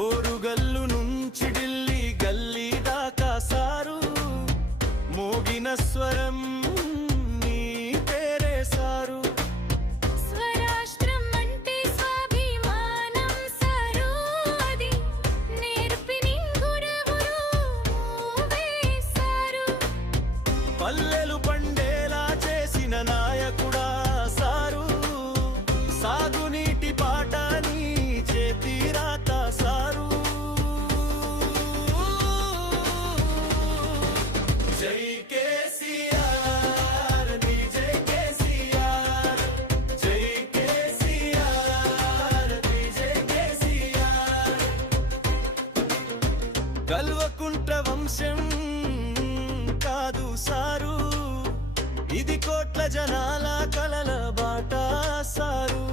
ఓరుగల్లు నుంచి ఢిల్లీ గల్లీ దాకా సారు మోగిన స్వరం నీ పేరే సారు. స్వరాష్ట్రం అంటే స్వాభిమానం సారు, అది నేర్పిని గురువులు సారు. పల్లెలు పండేలా చేసిన నాయకుడా సారు, సాగునీటి పాట నీ చేతి రాత సారు. జై కేసీఆర్ నీ జై కేసీఆర్, జై కేసీఆర్ నీ జై కేసీఆర్. కల్వకుంట్ల వంశం కాదు సారు, ఇది కోట్ల జనాల కలల బాట సారు.